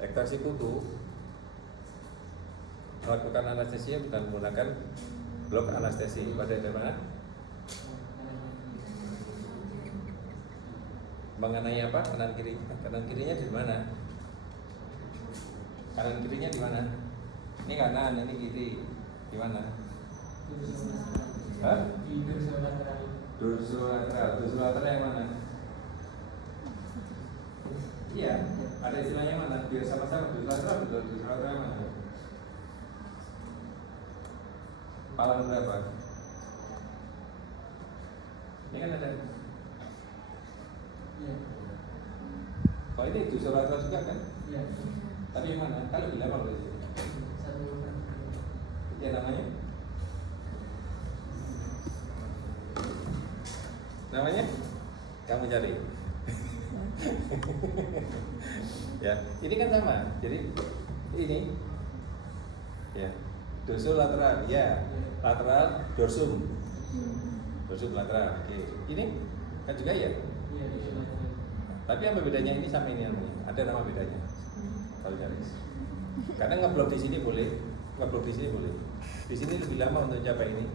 Ekstrak sekutu melakukan anestesi bukan menggunakan blok anestesi pada di mana? Mengenai apa? Kanan kiri. Kanan kirinya di mana? Kanan kirinya di mana? Ini kanan, ini kiri. Di mana? Hah? Dorsolateral yang mana? Iya, ada istilahnya mana? Biar sama-sama dorsolateral yang mana? Palang berapa? Ini kan ada. Iya. Kalau ini dorsolateral juga kan? Iya. Tapi yang mana? Kalau bila apa berarti? Satu kan. Itu yang namanya? Namanya? Kamu cari. Ya, ini kan sama. Jadi ini ya, dorsum lateral, ya, lateral dorsum. Dorsum lateral. Oke. Ini kan juga ya. Iya, iya. Tapi apa bedanya ini sama ini namanya? Ada nama bedanya. Kalau cari. Karena ngeblok di sini boleh, ngeblok di sini boleh. Di sini lebih lama untuk capai ini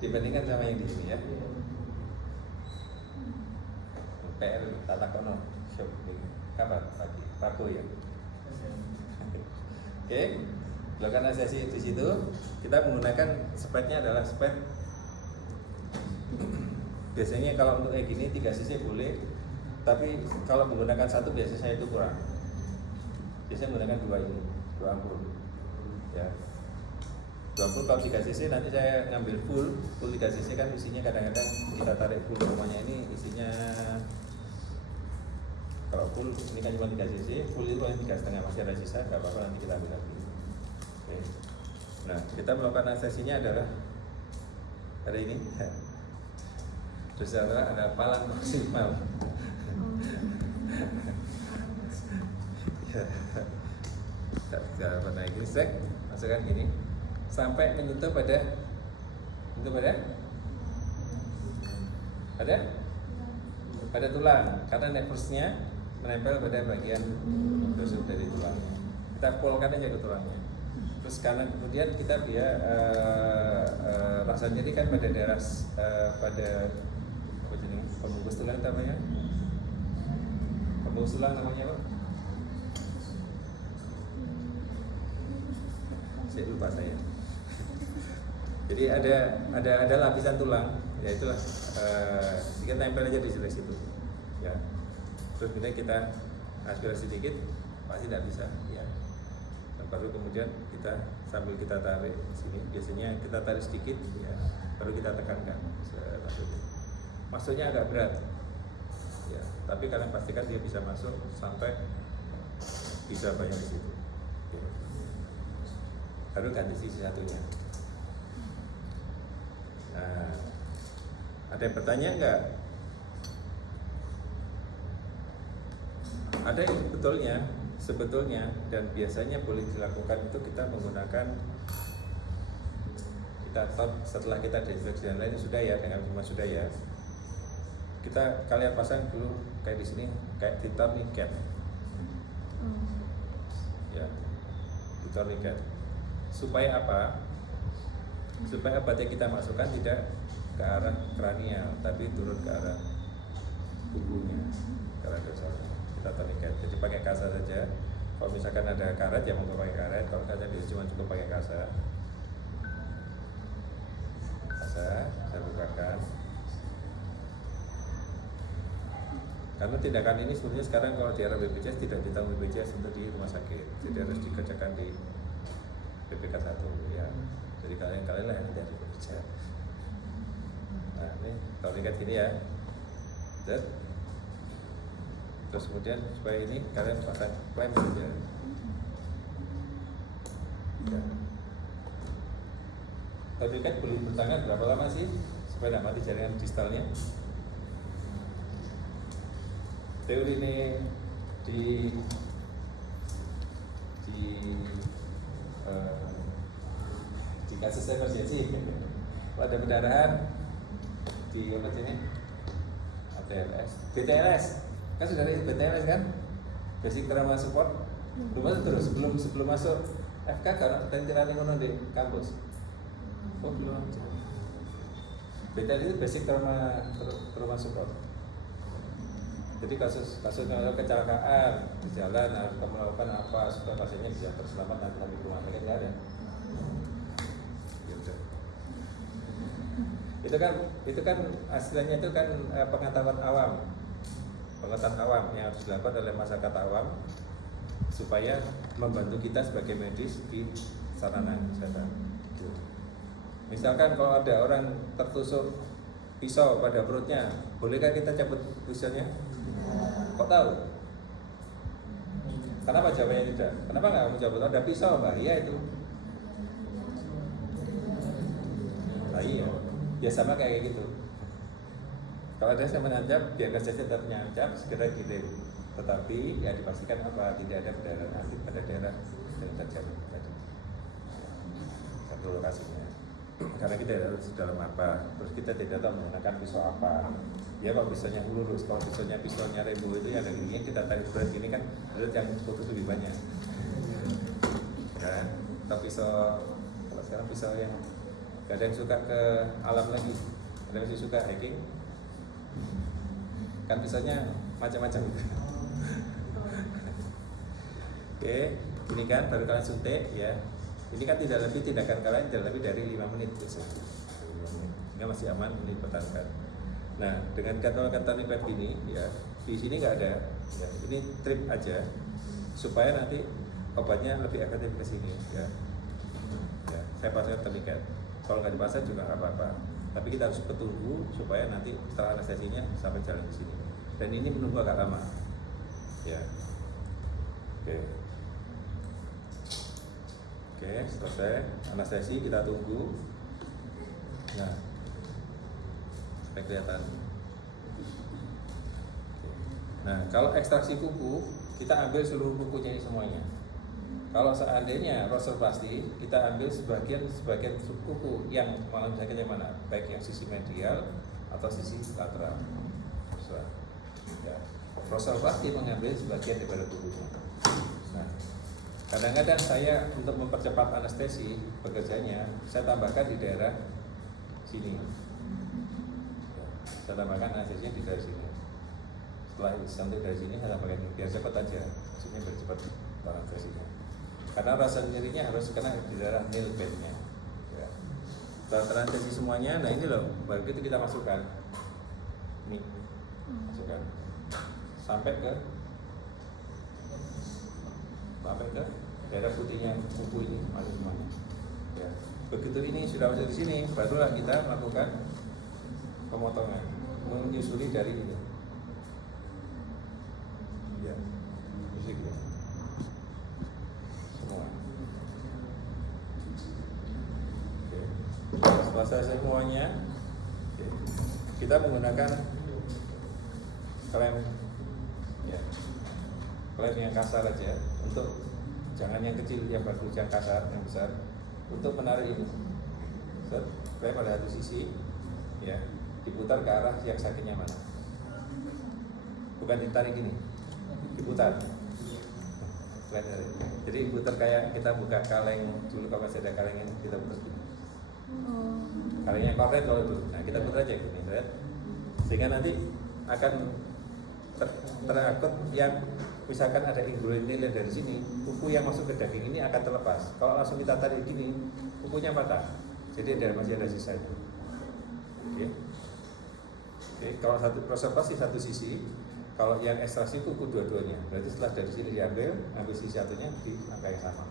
dibandingkan sama yang di sini ya. PR tata kono shop kabar pagi Rabu ya. Oke, lakukan anestesi di situ. Kita menggunakan spetnya adalah spet. Biasanya kalau untuk kayak gini 3 cc boleh, tapi kalau menggunakan satu biasanya itu kurang. Biasanya menggunakan 2 ini, 2 ampul. Ya. 2 ampul kalau 3 cc nanti saya ngambil full 3 cc kan isinya kadang-kadang kita tarik full semuanya ini isinya. Kalau full ini kan cuma 3 cc, full itu hanya 3,5 masih ada sisa, nggak apa-apa nanti kita ambil lagi. Oke. Nah kita melakukan anestesinya adalah hari ini. Terus ada palang maksimal. Ya, pernah ini sek, masukkan gini sampai menyentuh pada tulang karena nervusnya menempel pada bagian dorsum dari tulangnya. Kita pulkan aja ke tulangnya. Terus kanan kemudian kita rasa nyeri kan pada daerah pada apa jenis pembungkus tulang namanya? Pembungkus tulang namanya apa? Saya lupa saya. Jadi ada lapisan tulang, ya itulah kita tempel aja di sebelah situ, ya. Terus kemudian kita aspirasi sedikit, pasti tidak bisa, ya. Dan baru kemudian kita sambil kita tarik sini, biasanya kita tarik sedikit, ya. Baru kita tekankan, masuknya agak berat, ya. Tapi kalian pastikan dia bisa masuk sampai bisa banyak di situ. Ya. Baru ganti sisi satunya. Nah, ada yang bertanya enggak? Ada yang sebetulnya dan biasanya boleh dilakukan itu kita menggunakan setelah kita desinfeksi dan lain sudah ya dengan semua sudah ya. Kalian pasang dulu kayak di sini kayak di tourniquet. Ya, di tourniquet. Supaya apa? Supaya obat yang kita masukkan tidak ke arah kranial, tapi turun ke arah tubuhnya, ke arah dorsal. Kita tourniquet. Jadi pakai kasa saja. Kalau misalkan ada karet ya mau pakai karet. Kalau saja biasa cuma cukup pakai kasa. Kasa, saya bukakan. Karena tindakan ini sebenarnya sekarang kalau di era BPJS tidak ditanggung BPJS untuk di rumah sakit, jadi harus dikerjakan di BPK 1 ya. Jadi kalian lah yang dari bekerja. Nah ini tourniquet gini ya. Terus kemudian supaya ini kalian pasang klem saja. Ya. Tourniquet boleh bertahan berapa lama sih supaya tidak mati jaringan distalnya? Teori ini di kasus emergensi ada pendarahan di apa sini BTLS kan sudah ada BTLS kan basic trauma support belum masuk terus sebelum masuk FK karena tentirane ngono di kampus. Oh belum. Beda itu basic trauma support. Jadi kasus kecelakaan di jalan harus kamu lakukan apa supaya pasiennya bisa terselamat nanti di rumah sakit nggak ada. Ya udah. Itu kan aslinya itu kan pengetahuan awam yang harus dilakukan oleh masyarakat awam supaya membantu kita sebagai medis di sarana kesehatan. Misalkan kalau ada orang tertusuk pisau pada perutnya, bolehkah kita cabut pisaunya? Kok tahu? Kenapa jawabannya tidak? Kenapa nggak kamu cabut? Ada pisau bahaya itu. Nah, iya, ya sama kayak gitu. Kalau ada yang menancap, biarkan saja tetap menyancap, segera kirim. Tetapi ya dipastikan apa tidak ada perdarahan aktif pada daerah yang terjadi tadi. Satu lokasinya. Karena kita harus dalam apa, terus kita tidak tahu menggunakan pisau apa. Ya kalau pisaunya lurus, kalau pisaunya rembo itu yang ada gini kita tarik berat ini kan berat yang putus lebih banyak. Kan? Atau pisau kalau sekarang pisau yang gak ada yang suka ke alam lagi, ada yang masih suka hiking. Kan pisaunya macam-macam. Oke, ini kan baru kalian suntik ya. Ini kan tidak lebih tindakan kalian tidak lebih dari 5 menit biasanya. 5 menit. Ini masih aman, ini dipertahankan. Nah, dengan kata-kata nipet ini ya, di sini nggak ada. Ya, ini trip aja supaya nanti obatnya lebih efektif ke sini ya. Ya, saya pasang terlihat. Kalau nggak dipasang juga nggak apa-apa. Tapi kita harus bertunggu supaya nanti teranestesinya sampai jalan ke sini. Dan ini menunggu agak lama. Ya. Oke, selesai anestesi, kita tunggu. Nah, sampai kelihatan. Nah, kalau ekstraksi kuku, kita ambil seluruh kukunya ini semuanya. Kalau seandainya roselplasti, kita ambil sebagian kuku yang malam sakit yang mana, baik yang sisi medial atau sisi lateral. Ya, roselplasti mengambil sebagian daripada kukunya. Nah, kadang-kadang saya untuk mempercepat anestesi bekerjanya, saya tambahkan di daerah sini. Saya tambahkan anestesinya di daerah sini. Setelah sampai dari sini saya tambahkan ini, biar cepat aja, maksudnya biar cepat anestesinya. Karena rasa nyerinya harus kena di daerah nail bed-nya. Ya. Setelah anestesi semuanya, nah ini loh, baru itu kita masukkan. Nih, masukkan sampai ke daerah putihnya kuku ini masuk semuanya. Ya. Begitu ini sudah masuk di sini, barulah kita melakukan pemotongan, menyusuri dari ini. Ya, musik semua. Oke. Setelah selesai semuanya, oke, kita menggunakan klem, ya, klem yang kasar aja. Untuk jangan yang kecil, yang bagus, yang kasar, yang besar, untuk menarik ini. Klem pada satu sisi, ya, diputar ke arah yang sakitnya mana. Bukan ditarik ini, diputar. Jadi putar kayak kita buka kaleng dulu, kalau masih ada kaleng ini kita putar gini. Kalengnya korek kalau itu, nah kita putar aja gini, lihat. Sehingga nanti akan terakut yang misalkan ada inguinal dari sini, kuku yang masuk ke daging ini akan terlepas. Kalau langsung kita tarik gini, kukunya patah. Jadi masih ada sisa itu. Oke, kalau satu preservasi satu sisi, kalau yang ekstraksi kuku dua-duanya. Berarti setelah dari sini diambil, ambil sisi satunya di angka yang sama.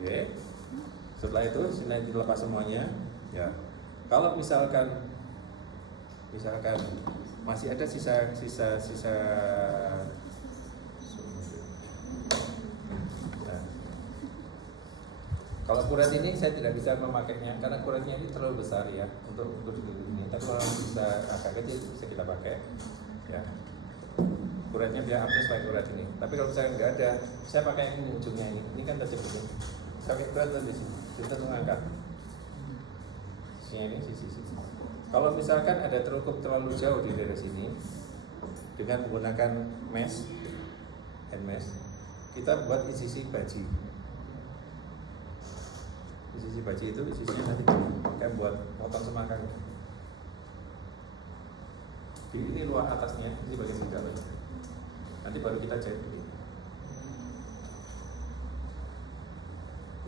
Oke. Setelah itu sini dilepas semuanya. Ya. Kalau misalkan masih ada sisa nah, kalau kuret ini saya tidak bisa memakainya karena kuretnya ini terlalu besar ya untuk ini. Tapi kalau bisa agak kecil bisa kita pakai ya. Kuretnya biar habis pakai kuret ini. Tapi kalau saya nggak ada, saya pakai ini ujungnya ini. Ini kan terjepit. Saya pakai kuret di sini. Kita mengangkat. Sini ini sisi. Kalau misalkan ada terlalu jauh di daerah sini, dengan menggunakan mesh, hand mesh, kita buat incisi baji. Incisi baji itu incisinya nanti kayak buat potong semangka. Ini luar atasnya, ini bagian dalam. Nanti baru kita jahit begini.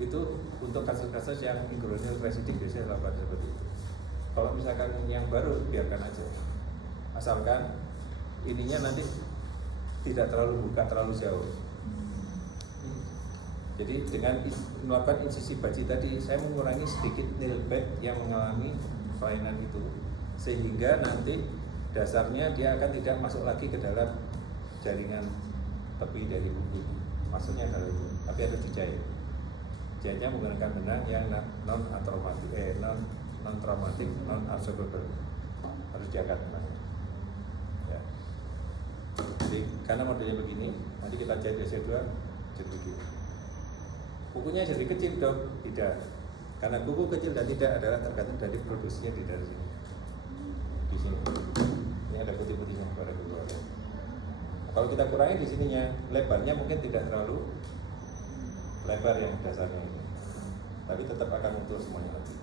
Itu untuk kasus-kasus yang inguinal residik biasanya lakukan seperti itu. Kalau misalkan yang baru biarkan aja, asalkan ininya nanti tidak terlalu buka terlalu jauh. Jadi dengan melakukan incisi baji tadi, saya mengurangi sedikit nail bed yang mengalami kelainan itu, sehingga nanti dasarnya dia akan tidak masuk lagi ke dalam jaringan tepi dari buku. Maksudnya kalau itu, tapi harus dijahit. Jahitnya menggunakan benang yang non traumatik, non absorbable. Harus diangkat benangnya. Ya. Jadi karena modelnya begini, nanti kita jahit biasa dua, jadi begini. Kukunya jadi kecil dok, tidak. Karena kuku kecil dan tidak adalah tergantung dari produksinya di dari sini. Di sini. Ini ada putih-putihnya pada kuku. Kalau kita kurangi di sininya, lebarnya mungkin tidak terlalu lebar yang dasarnya ini, tapi tetap akan utuh semuanya lagi.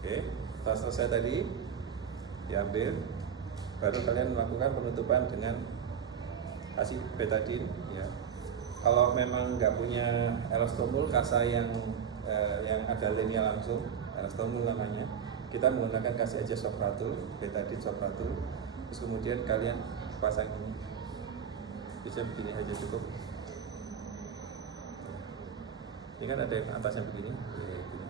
Oke, setelah selesai tadi diambil, baru kalian melakukan penutupan dengan kasih betadine. Ya. Kalau memang nggak punya elastomul, kasa yang ada lemnya langsung, elastomul namanya, kita menggunakan kasih aja sopratul, betadine sopratul. Terus kemudian kalian pasang ini, bisa begini aja cukup. Ini kan ada yang atasnya begini, ya, begini.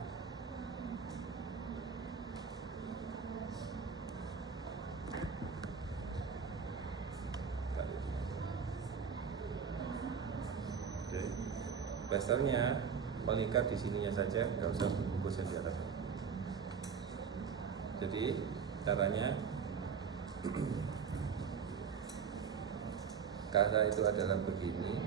Oke, plasternya mengikat di sininya saja, nggak usah bungkus yang di atas. Jadi caranya kasa itu adalah begini.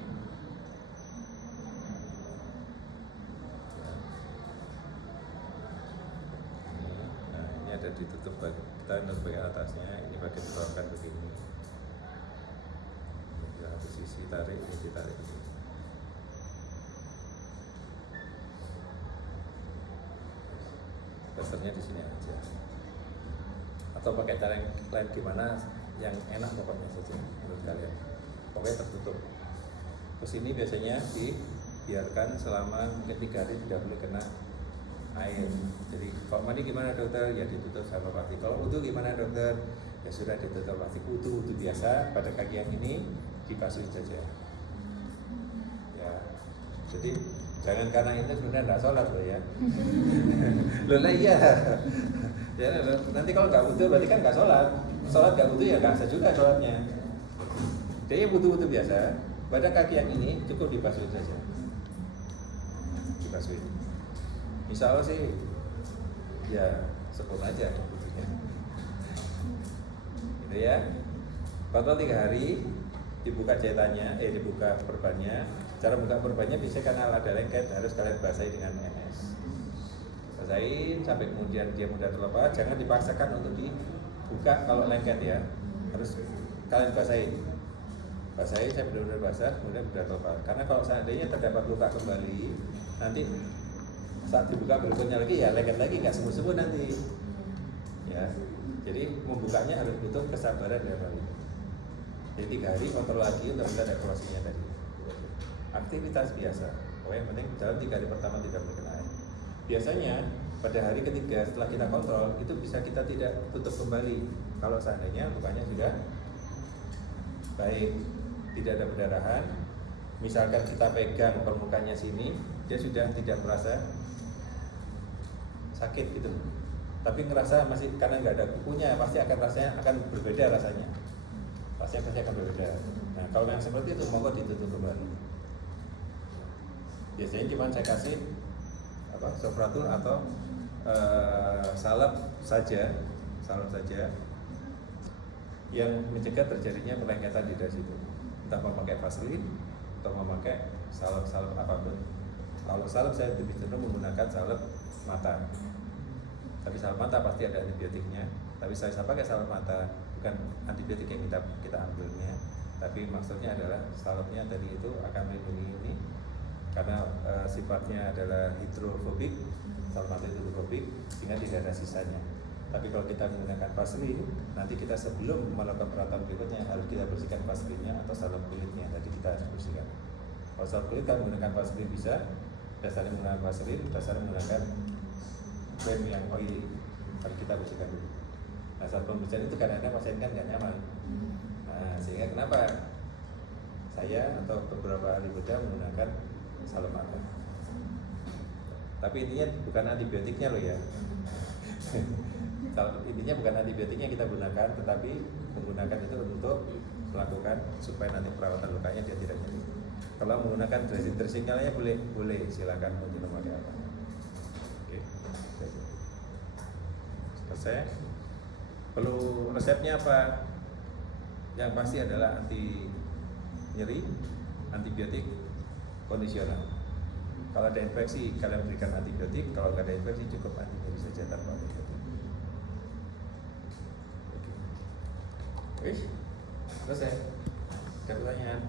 Nah, ini ada ditutup kita nutup bagian atasnya, ini bagian bawah kan begini. Ini satu sisi tarik, ini ditarik begini. Dasarnya di sini aja. Atau pakai cara yang lain gimana yang enak pokoknya saja menurut kalian. Pokoknya tertutup. Terus ini biasanya dibiarkan selama mungkin 3 hari tidak boleh kena air. Jadi kalau mandi gimana dokter? Ya ditutup sama plastik. Kalau wudhu gimana dokter? Ya sudah ditutup plastik. Wudhu biasa pada kaki yang ini dibasuh saja. Ya. Jadi jangan karena itu sebenarnya tidak sholat loh ya. Loh lah iya. Ya, nanti kalau nggak wudhu berarti kan nggak sholat. Sholat nggak wudhu ya nggak sah juga sholatnya. Jadi wudhu biasa. Pada kaki yang ini cukup dibasuh saja. Dibasuh. Insya Allah sih ya sempurna aja wudhunya. Gitu ya. Kontrol 3 hari, dibuka jahitannya, dibuka perbannya. Cara buka perbannya bisa karena ada lengket, harus kalian basahi dengan NS. Basahin sampai kemudian dia mudah terlepas. Jangan dipaksakan untuk dibuka kalau lengket ya. Harus kalian basahin. Basahin saya benar-benar basah, kemudian mudah terlepas. Karena kalau seandainya terdapat luka kembali, nanti saat dibuka berikutnya lagi ya lengket lagi, nggak sembuh-sembuh nanti. Ya. Jadi membukanya harus butuh kesabaran dan lain. Jadi 3 hari kontrol lagi untuk melihat evaluasinya tadi. Aktivitas biasa. Pokoknya yang penting dalam 3 hari pertama tidak boleh kena air. Biasanya pada hari ketiga setelah kita kontrol itu bisa kita tidak tutup kembali kalau seandainya lukanya sudah baik, tidak ada pendarahan. Misalkan kita pegang permukaannya sini, dia sudah tidak merasa sakit gitu, tapi ngerasa masih karena nggak ada kukunya, pasti akan rasanya akan berbeda rasanya. Pasti akan berbeda. Nah kalau yang seperti itu monggo ditutup kembali. Biasanya cuma saya kasih sopratul atau salep saja yang mencegah terjadinya perlengketan di daerah situ. Entah memakai vaselin atau memakai salep apapun. Kalau salep saya lebih cenderung menggunakan salep mata. Tapi salep mata pasti ada antibiotiknya. Tapi saya pakai salep mata bukan antibiotik yang kita ambilnya, tapi maksudnya adalah salepnya tadi itu akan melindungi ini karena sifatnya adalah hidrofobik, salep hidrofobik, sehingga tidak ada sisanya. Tapi kalau kita menggunakan vaselin, nanti kita sebelum melakukan perawatan berikutnya harus kita bersihkan vaselinnya atau salep kulitnya. Tadi kita harus bersihkan. Kalau salep kulit kan menggunakan vaselin bisa, dasarnya menggunakan vaselin, dasarnya menggunakan krem yang oily, harus kita bersihkan dulu. Nah, saat pembersihan itu kadang-kadang pasien kan nggak nyaman. Nah, sehingga kenapa saya atau beberapa ahli bedah menggunakan salep mata. Tapi intinya bukan antibiotiknya loh ya. Intinya bukan antibiotiknya kita gunakan, tetapi menggunakan itu untuk melakukan supaya nanti perawatan lukanya dia tidak nyeri. Kalau menggunakan dressing lainnya boleh silakan mau pakai apa. Oke, selesai. Perlu resepnya apa? Yang pasti adalah anti nyeri, antibiotik, kondisional. Kalau ada infeksi kalian berikan antibiotik, kalau nggak ada infeksi cukup anti nyeri saja tanpa antibiotik. Oke, selesai. Ada pertanyaan?